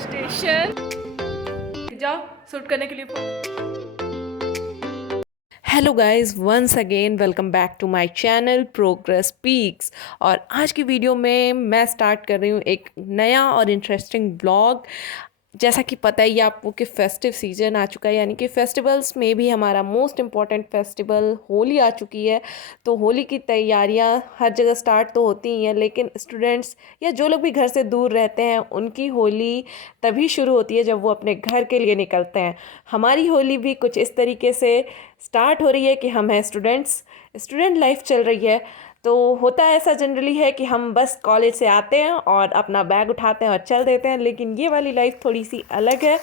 Station जाओ shoot करने के लिए। Hello guys, once again welcome back to my channel progress peaks. और आज की वीडियो में मैं स्टार्ट कर रही हूँ एक नया और इंटरेस्टिंग ब्लॉग। जैसा कि पता ही है आपको कि फेस्टिव सीजन आ चुका है, यानी कि फेस्टिवल्स में भी हमारा मोस्ट इम्पॉर्टेंट फेस्टिवल होली आ चुकी है। तो होली की तैयारियां हर जगह स्टार्ट तो होती ही हैं, लेकिन स्टूडेंट्स या जो लोग भी घर से दूर रहते हैं उनकी होली तभी शुरू होती है जब वो अपने घर के लिए निकलते हैं। हमारी होली भी कुछ इस तरीके से स्टार्ट हो रही है कि हम हैं स्टूडेंट्स, स्टूडेंट लाइफ चल रही है। तो होता है ऐसा जनरली है कि हम बस कॉलेज से आते हैं और अपना बैग उठाते हैं और चल देते हैं, लेकिन ये वाली लाइफ थोड़ी सी अलग है।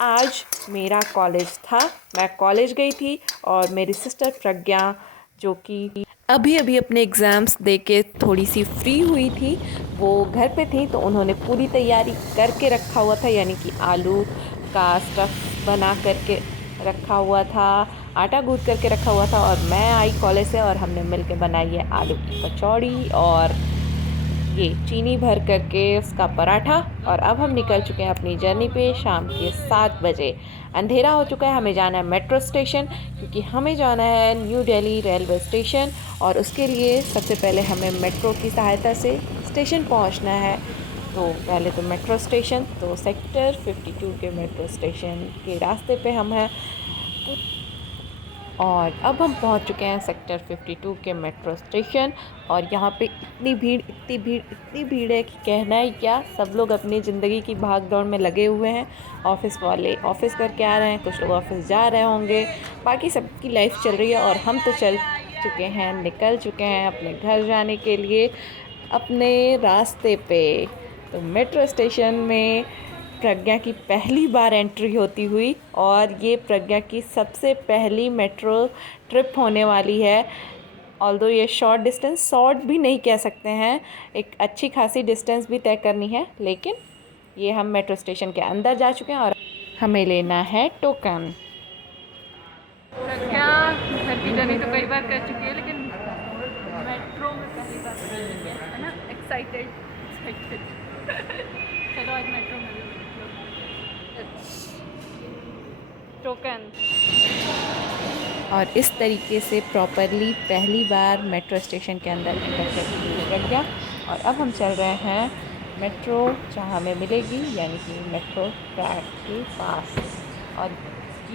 आज मेरा कॉलेज था, मैं कॉलेज गई थी और मेरी सिस्टर प्रज्ञा, जो कि अभी अभी अपने एग्ज़ाम्स दे के थोड़ी सी फ्री हुई थी, वो घर पे थी। तो उन्होंने पूरी तैयारी करके रखा हुआ था, यानी कि आलू का स्टफ़ बना करके रखा हुआ था, आटा गूँथ करके रखा हुआ था। और मैं आई कॉलेज से और हमने मिलके बनाई है आलू की कचौड़ी और ये चीनी भर करके उसका पराठा। और अब हम निकल चुके हैं अपनी जर्नी पे। शाम के 7 बजे अंधेरा हो चुका है, हमें जाना है मेट्रो स्टेशन, क्योंकि हमें जाना है न्यू दिल्ली रेलवे स्टेशन। और उसके लिए सबसे पहले हमें मेट्रो की सहायता से स्टेशन पहुंचना है। तो पहले तो मेट्रो स्टेशन, तो सेक्टर 52 के मेट्रो स्टेशन के रास्ते पे हम हैं। और अब हम पहुंच चुके हैं सेक्टर 52 के मेट्रो स्टेशन। और यहाँ पे इतनी भीड़, इतनी भीड़, इतनी भीड़ है कि कहना ही क्या। सब लोग अपनी ज़िंदगी की भाग दौड़ में लगे हुए हैं। ऑफ़िस वाले ऑफ़िस करके आ रहे हैं, कुछ लोग ऑफ़िस जा रहे होंगे, बाकी सबकी लाइफ चल रही है। और हम तो चल चुके हैं, निकल चुके हैं अपने घर जाने के लिए अपने रास्ते पे। तो मेट्रो स्टेशन में प्रज्ञा की पहली बार एंट्री होती हुई, और ये प्रज्ञा की सबसे पहली मेट्रो ट्रिप होने वाली है। ऑल्दो ये शॉर्ट भी नहीं कह सकते हैं, एक अच्छी खासी डिस्टेंस भी तय करनी है, लेकिन ये हम मेट्रो स्टेशन के अंदर जा चुके हैं और हमें लेना है टोकन। प्रज्ञा घर की जर्नी तो कई बार कर चुकी है, लेकिन मेट्रो में पहली बार कर चुकी है ना। एक्साइटेड एक्साइटेड चलो आज मेट्रो में भी टोकन। और इस तरीके से प्रॉपरली पहली बार मेट्रो स्टेशन के अंदर एंटर कर गया। और अब हम चल रहे हैं मेट्रो जहाँ हमें मिलेगी, यानी कि मेट्रो ट्रैक के पास। और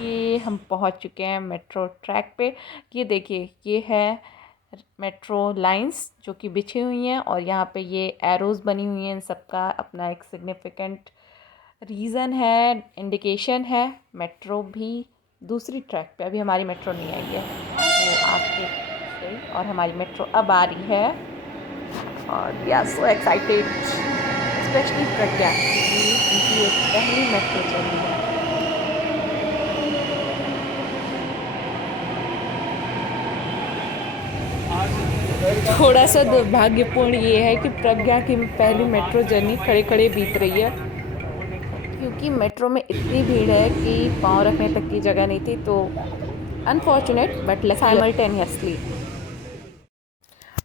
ये हम पहुँच चुके हैं मेट्रो ट्रैक पे। ये देखिए, ये है मेट्रो लाइंस जो कि बिछी हुई हैं, और यहाँ पे ये एरोज़ बनी हुई हैं। इन सबका अपना एक सिग्निफिकेंट रीज़न है, इंडिकेशन है। मेट्रो भी दूसरी ट्रैक पे, अभी हमारी मेट्रो नहीं आई है, वो आपके गई और हमारी मेट्रो अब आ रही है। और we are so excited, specially Pragya, क्योंकि उनकी एक पहली मेट्रो चली है। थोड़ा सा दुर्भाग्यपूर्ण ये है कि प्रज्ञा की पहली मेट्रो जर्नी खड़े खड़े बीत रही है, क्योंकि मेट्रो में इतनी भीड़ है कि पाँव रखने तक की जगह नहीं थी। तो अनफॉर्चुनेट बट साइमल्टेनियसली।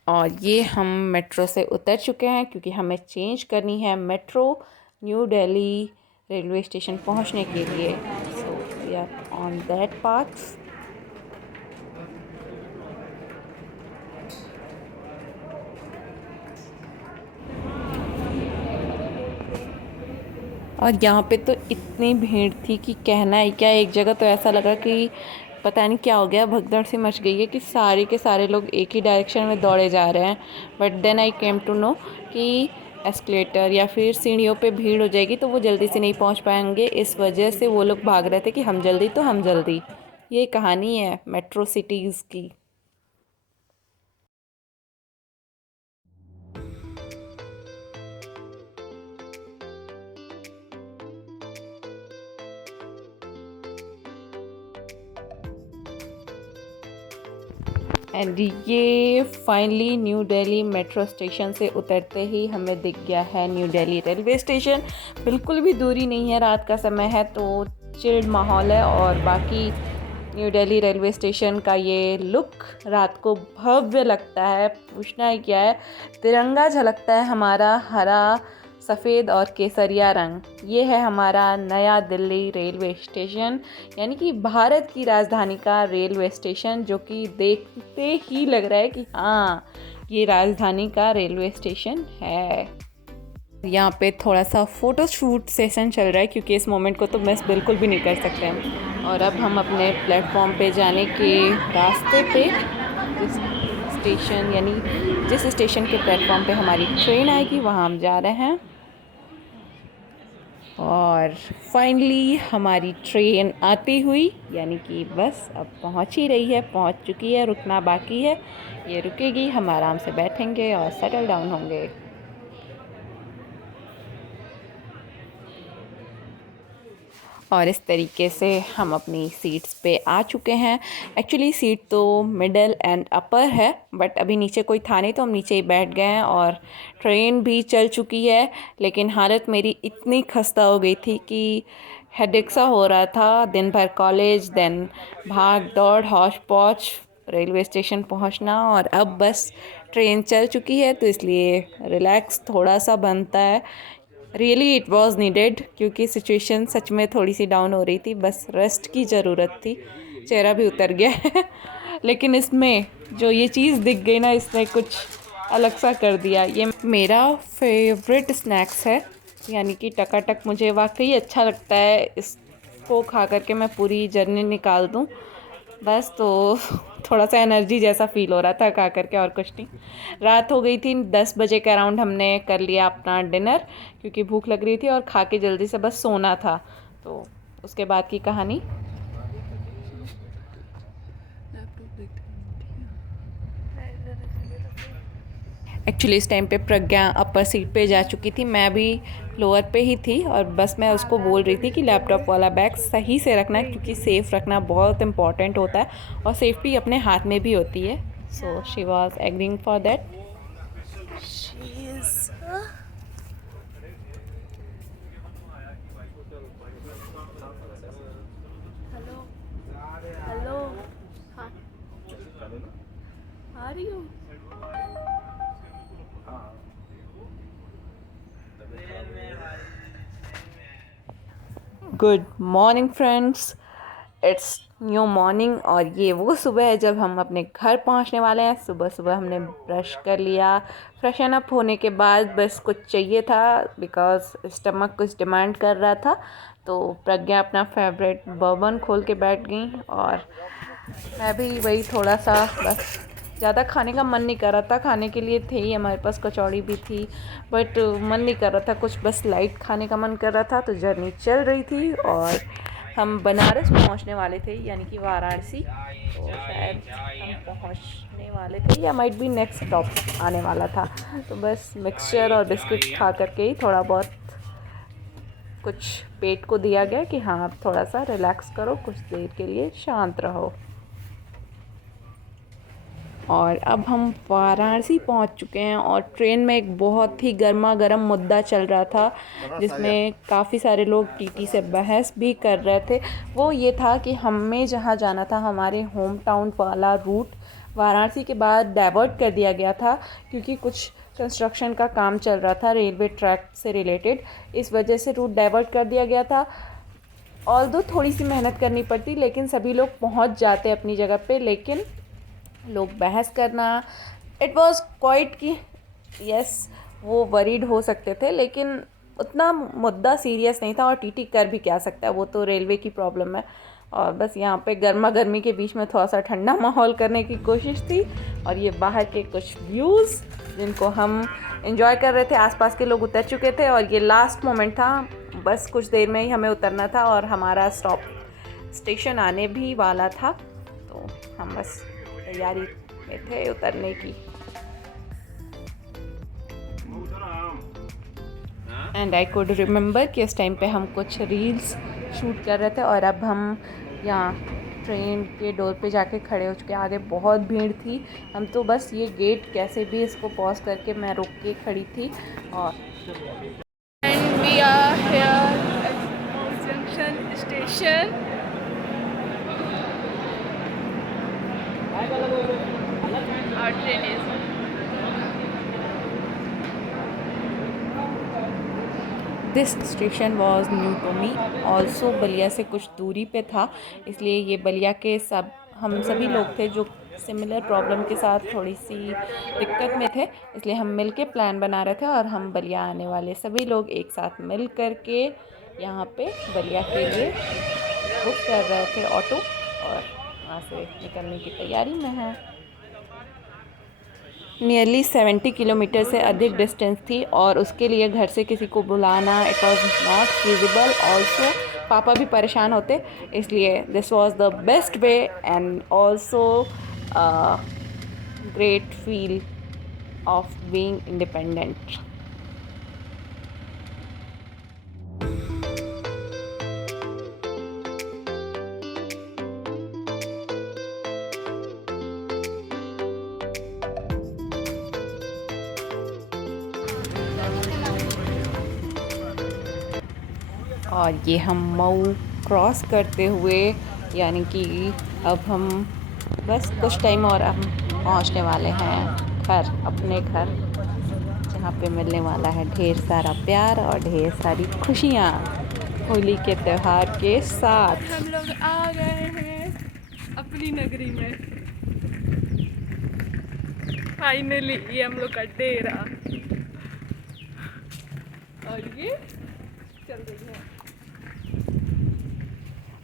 और ये हम मेट्रो से उतर चुके हैं, क्योंकि हमें चेंज करनी है metro New Delhi railway station पहुंचने के लिए। So we are on that path. और यहाँ पे तो इतनी भीड़ थी कि कहना है क्या। एक जगह तो ऐसा लगा कि पता नहीं क्या हो गया, भगदड़ सी मच गई है कि सारे के सारे लोग एक ही डायरेक्शन में दौड़े जा रहे हैं। But then I came to know कि एस्केलेटर या फिर सीढ़ियों पे भीड़ हो जाएगी तो वो जल्दी से नहीं पहुंच पाएंगे, इस वजह से वो लोग भाग रहे थे कि हम जल्दी तो हम जल्दी। ये कहानी है मेट्रो सिटीज़ की। एंड ये finally new Delhi metro station से उतरते ही हमें दिख गया है न्यू दिल्ली रेलवे स्टेशन। बिल्कुल भी दूरी नहीं है, रात का समय है तो चिल्ड माहौल है। और बाकी न्यू दिल्ली रेलवे स्टेशन का ये लुक रात को भव्य लगता है, पूछना ही क्या है। तिरंगा झलकता है हमारा, हरा, सफ़ेद और केसरिया रंग। ये है हमारा नया दिल्ली रेलवे स्टेशन, यानी कि भारत की राजधानी का रेलवे स्टेशन, जो कि देखते ही लग रहा है कि हाँ, ये राजधानी का रेलवे स्टेशन है। यहाँ पे थोड़ा सा फ़ोटो शूट सेशन चल रहा है, क्योंकि इस मोमेंट को तो मिस बिल्कुल भी नहीं कर सकते हम। और अब हम अपने प्लेटफॉर्म पे जाने के रास्ते पे, जिस स्टेशन यानी जिस स्टेशन के प्लेटफॉर्म पे हमारी ट्रेन आएगी वहाँ हम जा रहे हैं। और फाइनली हमारी ट्रेन आती हुई, यानी कि बस अब पहुँच ही रही है, पहुँच चुकी है, रुकना बाकी है। ये रुकेगी, हम आराम से बैठेंगे और सेटल डाउन होंगे। और इस तरीके से हम अपनी सीट्स पे आ चुके हैं। एक्चुअली सीट तो मिडल एंड अपर है, बट अभी नीचे कोई था नहीं तो हम नीचे ही बैठ गए हैं। और ट्रेन भी चल चुकी है, लेकिन हालत मेरी इतनी खस्ता हो गई थी कि हेडेक सा हो रहा था। दिन भर कॉलेज, देन भाग दौड़, हौच पौच, रेलवे स्टेशन पहुंचना, और अब बस ट्रेन चल चुकी है तो इसलिए रिलैक्स थोड़ा सा बनता है। रियली इट वॉज़ नीडेड, क्योंकि सिचुएशन सच में थोड़ी सी डाउन हो रही थी, बस रेस्ट की ज़रूरत थी। चेहरा भी उतर गया है लेकिन इसमें जो ये चीज़ दिख गई ना, इसने कुछ अलग सा कर दिया। ये मेरा फेवरेट स्नैक्स है, यानी कि टकाटक। मुझे वाकई अच्छा लगता है, इसको खा करके मैं पूरी जर्नी निकाल दूँ बस। तो थोड़ा सा एनर्जी जैसा फील हो रहा था खा करके, और कुछ नहीं। रात हो गई थी, 10 बजे के अराउंड हमने कर लिया अपना डिनर, क्योंकि भूख लग रही थी और खा के जल्दी से बस सोना था। तो उसके बाद की कहानी। एक्चुअली इस टाइम पे प्रज्ञा अपर सीट पे जा चुकी थी, मैं भी लोअर पे ही थी, और बस मैं उसको बोल रही थी कि लैपटॉप वाला बैग सही से रखना है, क्योंकि सेफ़ रखना बहुत इम्पॉर्टेंट होता है और सेफ्टी अपने हाथ में भी होती है। So she was agreeing for that. Hello hello, हाँ आ रही हूँ। Good morning friends, it's new morning, और ये वो सुबह है जब हम अपने घर पहुंचने वाले हैं। सुबह सुबह हमने ब्रश कर लिया, फ्रेशन अप होने के बाद बस कुछ चाहिए था, बिकॉज स्टमक कुछ डिमांड कर रहा था। तो प्रज्ञा अपना फेवरेट बर्बन खोल के बैठ गई, और मैं भी वही थोड़ा सा, बस ज़्यादा खाने का मन नहीं कर रहा था। खाने के लिए थे ही हमारे पास, कचौड़ी भी थी, बट मन नहीं कर रहा था कुछ, बस लाइट खाने का मन कर रहा था। तो जर्नी चल रही थी और हम बनारस पहुंचने वाले थे, यानी कि वाराणसी। तो शायद हम पहुंचने वाले थे, या माइट भी नेक्स्ट स्टॉप आने वाला था। तो बस मिक्सचर और बिस्किट खा करके ही थोड़ा बहुत कुछ पेट को दिया गया कि हाँ, आप थोड़ा सा रिलैक्स करो, कुछ देर के लिए शांत रहो। और अब हम वाराणसी पहुंच चुके हैं, और ट्रेन में एक बहुत ही गर्मा गर्म मुद्दा चल रहा था, जिसमें काफ़ी सारे लोग टीटी से बहस भी कर रहे थे। वो ये था कि हमें जहां जाना था, हमारे होम टाउन वाला रूट वाराणसी के बाद डाइवर्ट कर दिया गया था, क्योंकि कुछ कंस्ट्रक्शन का काम चल रहा था रेलवे ट्रैक से रिलेटेड। इस वजह से रूट डाइवर्ट कर दिया गया था। ऑल्दो थोड़ी सी मेहनत करनी पड़ती, लेकिन सभी लोग पहुंच जाते अपनी जगह पे। लेकिन लोग बहस करना, इट वॉज क्वाइट कि यस, वो वरीड हो सकते थे, लेकिन उतना मुद्दा सीरियस नहीं था, और टीटी कर भी क्या सकता है, वो तो रेलवे की प्रॉब्लम है। और बस यहाँ पे गर्मा गर्मी के बीच में थोड़ा सा ठंडा माहौल करने की कोशिश थी, और ये बाहर के कुछ व्यूज़ जिनको हम एंजॉय कर रहे थे। आसपास के लोग उतर चुके थे, और ये लास्ट मोमेंट था, बस कुछ देर में ही हमें उतरना था, और हमारा स्टॉप स्टेशन आने भी वाला था। तो हम बस तैयारी में थे उतरने की। एंड आई कुड रिमेंबर कि इस टाइम पे हम कुछ रील्स शूट कर रहे थे, और अब हम यहाँ ट्रेन के डोर पे जाके खड़े हो चुके हैं। आगे बहुत भीड़ थी, हम तो बस ये गेट कैसे भी इसको पॉज करके मैं रुक के खड़ी थी। और and we are here at junction station. और train is this station was new to me also. Ballia से कुछ दूरी पे था, इसलिए ये बलिया के हम सभी लोग थे जो सिमिलर प्रॉब्लम के साथ थोड़ी सी दिक्कत में थे, इसलिए हम मिल के प्लान बना रहे थे और हम बलिया आने वाले सभी लोग एक साथ मिल कर के यहाँ पे बलिया के लिए बुक कर रहे थे ऑटो और वहाँ से निकलने की तैयारी में है। नियरली 70 किलोमीटर से अधिक डिस्टेंस थी और उसके लिए घर से किसी को बुलाना it was not feasible. Also पापा भी परेशान होते, इसलिए this was the best way and also great feel of being independent. और ये हम मऊ क्रॉस करते हुए, यानी कि अब हम बस कुछ टाइम और हम पहुंचने वाले हैं घर, अपने घर, जहाँ पे मिलने वाला है ढेर सारा प्यार और ढेर सारी खुशियाँ होली के त्यौहार के साथ। हम लोग आ गए हैं अपनी नगरी में। फाइनली ये हम लोग का डेरा और ये चल रही है।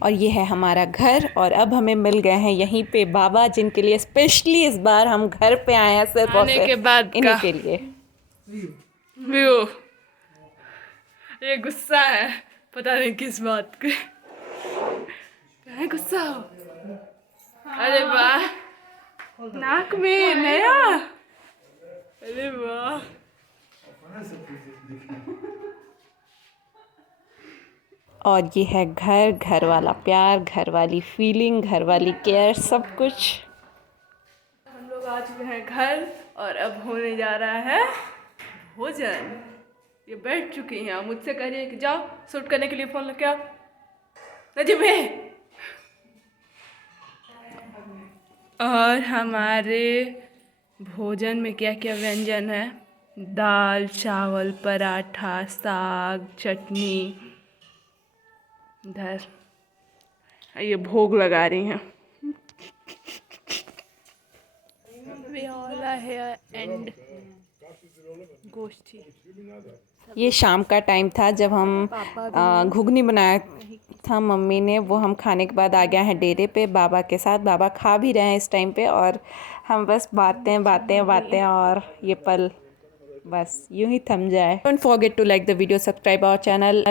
और ये है हमारा घर और अब हमें मिल गए हैं यहीं पे बाबा, जिनके लिए स्पेशली इस बार हम घर पे आए हैं सिर्फ और आने के सिर्फ बाद इन्हीं का के लिए। व्यू, ये गुस्सा है, पता नहीं किस बात के है गुस्सा हो। अरे वाह, नाक में नया, अरे वाह। और ये है घर, घर वाला प्यार, घर वाली फीलिंग, घर वाली केयर, सब कुछ। हम लोग आ चुके हैं घर और अब होने जा रहा है भोजन। ये बैठ चुकी हैं, मुझसे कह रही है कि जाओ शूट करने के लिए फोन लेके आओ। नजीब है। और हमारे भोजन में क्या क्या व्यंजन है? दाल, चावल, पराठा, साग, चटनी। इधर ये भोग लगा रही हैं। Viola hair and गोश्ती। ये शाम का टाइम था जब हम घुगनी बनाया था मम्मी ने, वो हम खाने के बाद आ गए हैं डेरे पे बाबा के साथ। बाबा खा भी रहे हैं इस टाइम पे और हम बस बातें बातें बातें और ये पल बस यूं ही थम जाए। Don't forget to like the video, subscribe our channel.